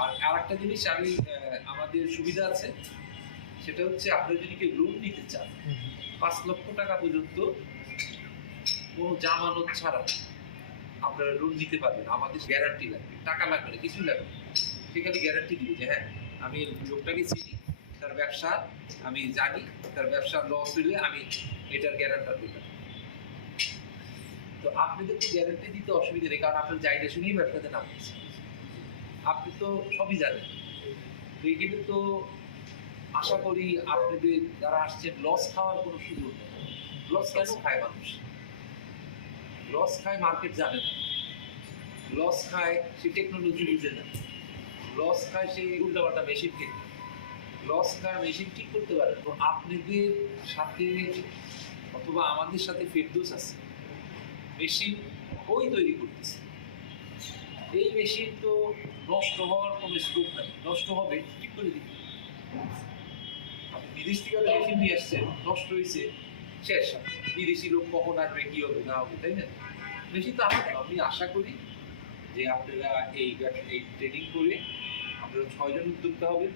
আর আরেকটা জিনিস আমি আমাদের সুবিধা আছে, সেটা হচ্ছে আপনি যদি কেউ লোন নিতে চান 5 লক্ষ টাকা পর্যন্ত কোনো জামানত ছাড়া আপনারা লোন নিতে পারবেন। আমাদের গ্যারান্টি লাগবে, টাকা লাগবে না, কিছু লাগবে না। সেখানে গ্যারান্টি দিবে যে হ্যাঁ আমি লোকটাকে চিনি, তার ব্যবসা আমি জানি, তার ব্যবসার লস হইলে আমি এটার গ্যারান্টার দিলাম। তো আপনাদের তো গ্যারান্টি দিতে অসুবিধা নেই, কারণ আপনার জায়গা শুনেই ব্যবসাতে নামতেছে, আপনি তো সবই জানেন। তো এখানে তো আশা করি আপনাদের যারা আসছেন লস খাওয়ার কোনো সুযোগ নেই। লস কেন খায় মানুষ? লস খায় মার্কেট জানে না, লস খায় সে টেকনোলজি বুঝে না, লস খায় সে উল্টাপাল্টা মেশিন কিনে, লস খায় মেশিন ঠিক করতে পারে। তো আপনাদের সাথে অথবা আমাদের সাথে ফেরদৌস আছে, মেশিন ওই তৈরি করতেছে। এই মেশিন তো নষ্ট হওয়ার কোনো স্কোপ নাই, নষ্ট হবে ঠিক করে দিবে। আপনি বিদেশ থেকে মেশিন নিয়ে আসছেন, নষ্ট হয়েছে, শেষ। বিদেশি লোক কখন আসবে, কি হবে না হবে, তাই না? মেশিন তো আমাদের। আমি আশা করি যে আপনারা এই ট্রেনিং করে আপনারা 6 জন উদ্যোক্তা হবেন।